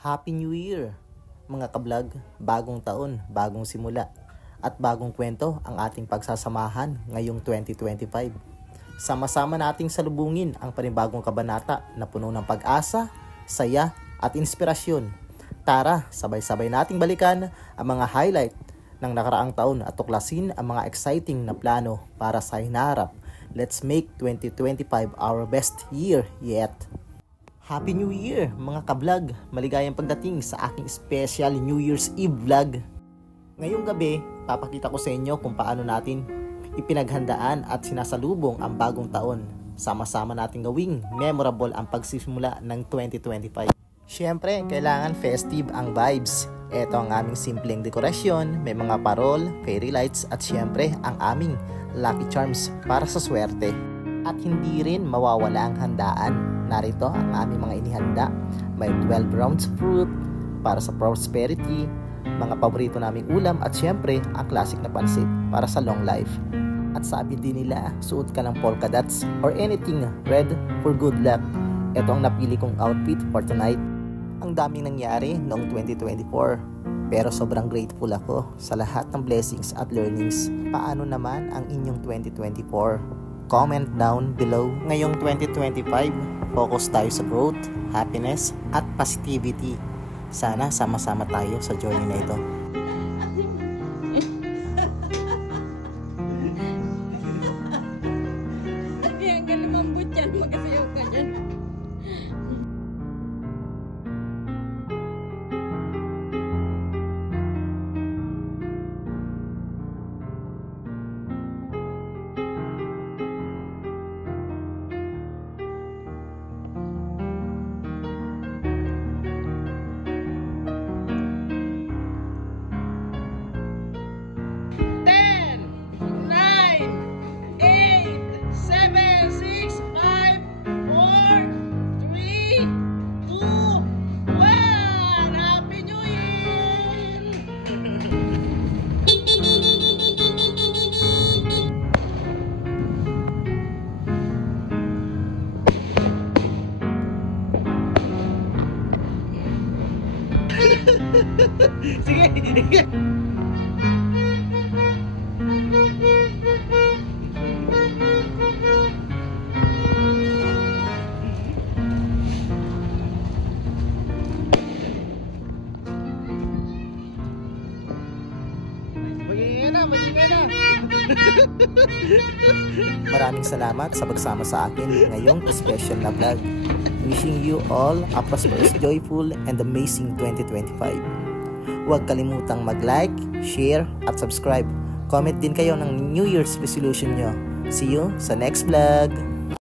Happy New Year! Mga kablog, bagong taon, bagong simula, at bagong kwento ang ating pagsasamahan ngayong 2025. Sama-sama nating salubungin ang panibagong kabanata na puno ng pag-asa, saya, at inspirasyon. Tara, sabay-sabay nating balikan ang mga highlight ng nakaraang taon at tuklasin ang mga exciting na plano para sa hinaharap. Let's make 2025 our best year yet! Happy New Year mga kablog! Maligayang pagdating sa aking special New Year's Eve vlog. Ngayong gabi, papakita ko sa inyo kung paano natin ipinaghandaan at sinasalubong ang bagong taon. Sama-sama natin gawing memorable ang pagsisimula ng 2025. Siyempre, kailangan festive ang vibes. Ito ang aming simpleng dekorasyon, may mga parol, fairy lights at siyempre ang aming lucky charms para sa swerte. At hindi rin mawawala ang handaan. Narito ang aming mga inihanda. May 12 rounds fruit para sa prosperity, mga paborito naming ulam at syempre ang classic na pansit para sa long life. At sabi din nila, suot ka ng polka dots or anything red for good luck. Ito ang napili kong outfit for tonight. Ang daming nangyari noong 2024 pero sobrang grateful ako sa lahat ng blessings at learnings. Paano naman ang inyong 2024? Comment down below. Ngayong 2025, focus tayo sa growth, happiness, at positivity. Sana sama-sama tayo sa journey na ito. Yang ka lumambot dyan, magasayaw ka dyan. Sige. Maraming salamat sa pagsama sa akin ngayong special na vlog. Wishing you all a prosperous, joyful, and amazing 2025. Huwag kalimutang mag-like, share, at subscribe. Comment din kayo ng New Year's resolution nyo. See you sa next vlog!